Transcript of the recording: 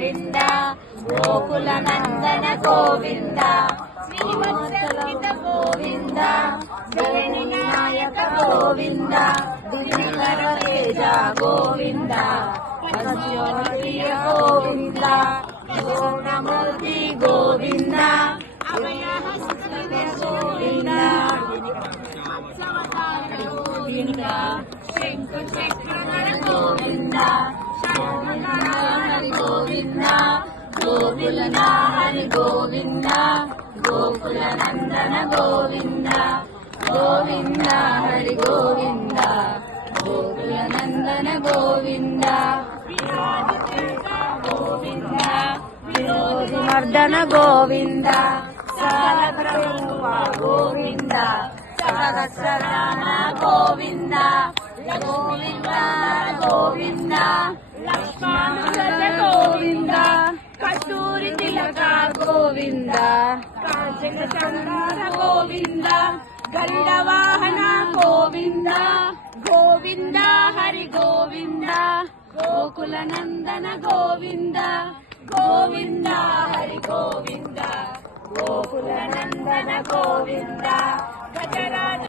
గోవింద గోకుల నందన గోవింద శ్రీవత్సంకిత గోవింద జగని నాయక గోవింద దినకర తేజ గోవింద పద్మప్రియ గోవింద గోణమూర్తి గోవింద అభయహస్త గోవింద గోవింద శంకు చక్రధర గోవింద హరి గోవింద గోకుల హరి గోవింద గోకుల నందన గోవింద గోవింద హరి గోవింద గోకుల నందన గోవింద గోవింద విరోధి మర్దన గోవింద సకల ప్రభువ గోవింద సహస్రనామ గోవింద గోవింద గోవింద లక్ష్మణ గోవింద కస్తూరి తిలక గోవింద కాంచన చందన గోవింద గరుడ వాహన గోవింద గోవింద హరి గోవింద గోకుల నందన గోవింద గోవింద హరి గోవింద గోకుల నందన గోవింద గజరాజ